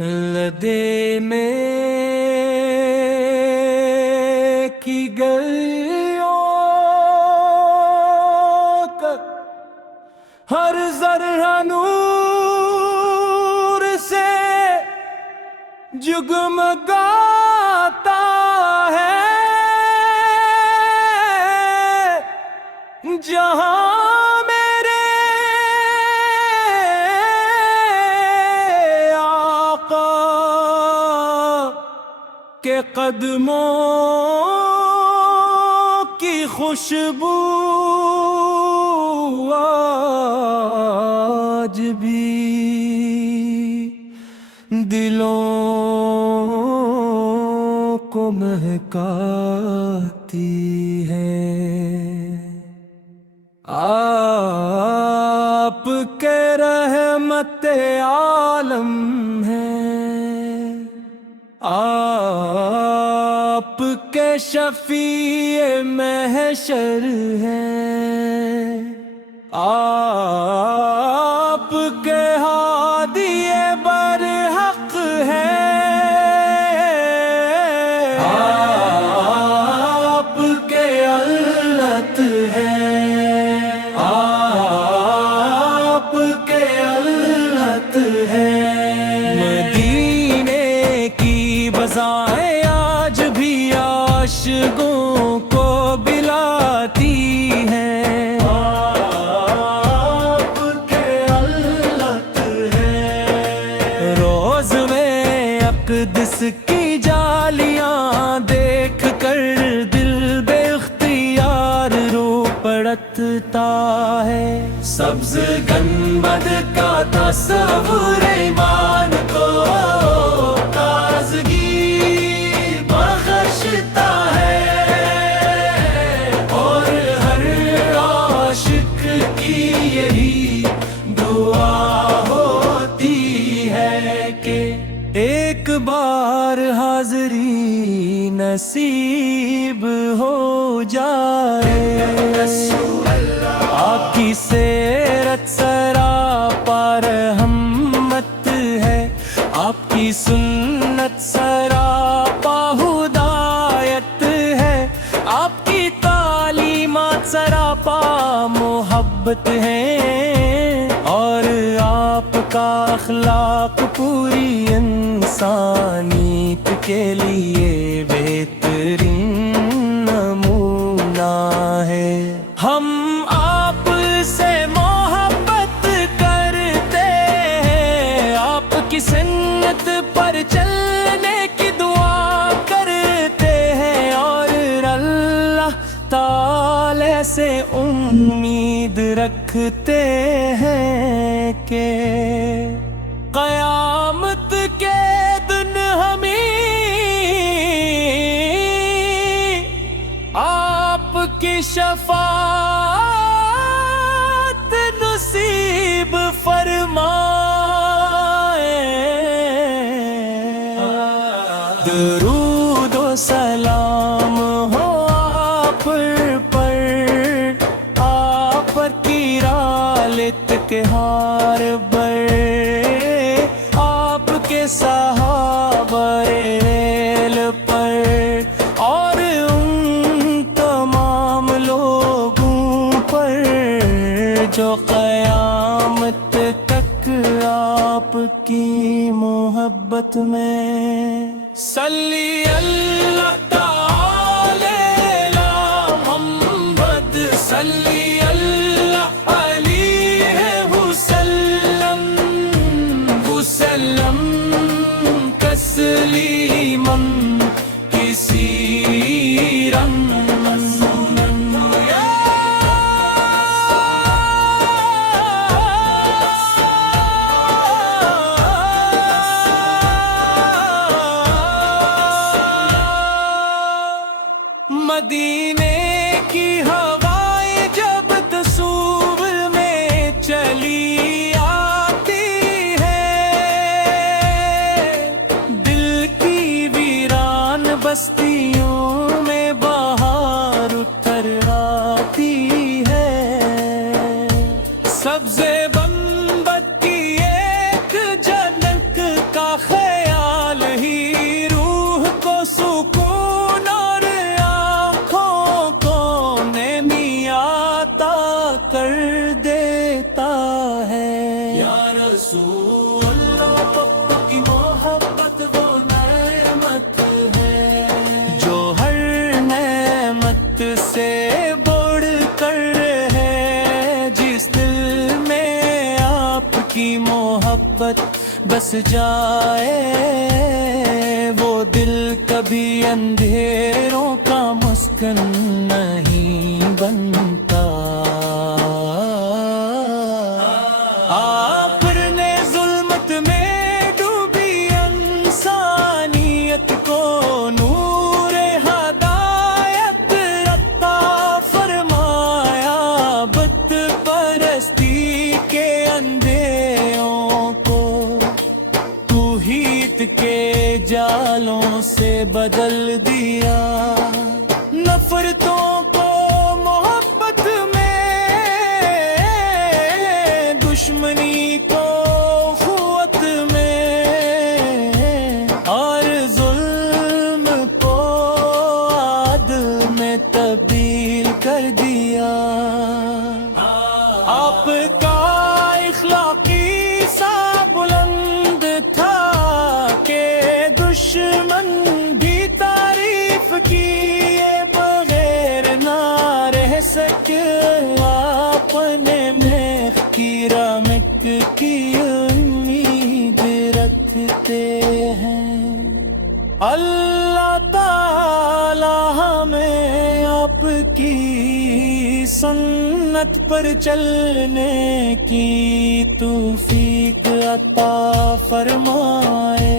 لدے میں کی گلیوں تک ہر ذرہ نور سے جگمگاتا ہے، جہاں میرے آقا کے قدموں کی خوشبو آج بھی دلوں کو مہکاتی ہے۔ آپ کے رحمت عالم ہیں، آپ کے شفیع محشر ہیں، آپ کے ہادی برحق ہیں، آپ کے علت ہیں، آپ کے علت ہیں۔ مدینے کی بزائیں آج بھی عاشقوں کو بلاتی ہیں، آپ کے علت ہیں۔ روز میں اقدس کی جالیاں دیکھ کر دل بے اختیار رو پڑتا ہے، سبز گنبد کا تصور ایمان کو تازگی بخشتا ہے، اور ہر عاشق کی یہی دعا ہوتی ہے کہ ایک بار حاضری نصیب ہو جائے۔ آپ کی سیرت سراپا رحمت ہے، آپ کی سنت سراپا ہدایت ہے، آپ کی تعلیمات سراپا محبت ہیں، اور آپ کا اخلاق پوری انسانیت کے لیے بہترین نمونہ ہے۔ ہم آپ سے محبت کرتے ہیں، آپ کی سنت پر چلنے کی دعا کرتے ہیں، اور اللہ تعالی سے امید رکھتے ہیں کہ قیامت کے دن ہمیں آپ کی شفاعت نصیب فرمائے۔ درود و سلام ہو آپ پر، آپ پر کی رالت کے ہار بر، آپ کے صحابہ ریل پر، اور ان تمام لوگوں پر جو قیامت تک آپ کی محبت میں صلی اللہ تعالی علی محمد صلی اللہ علیہ وسلم وسلم تسلیما کثیرا مدینے کی ہوائیں جب تصور میں چلی آتی ہے، دل کی ویران بس جائے وہ دل کبھی اندھیروں کا مسکن نہیں بنتا. آپ نے ظلمت میں ڈوبی انسانیت کو نور ہدایت عطا فرمایا. بت پرستی کے اندھیروں کو توحید کے جالوں سے بدل دیا. نفرتوں کو محبت میں، دشمنی کو قوت میں، اور ظلم کو عدل میں تبدیل کر دیا. آپ کا اخلاقی سا بلند تھا کہ دشمن بھی تعریف کیے بغیر نہ رہ سکے. آپ نے میخ کی رمک کی امید رکھتے ہیں. اللہ تعالی ہمیں آپ کی سنت پر چلنے کی توفیق عطا فرمائے.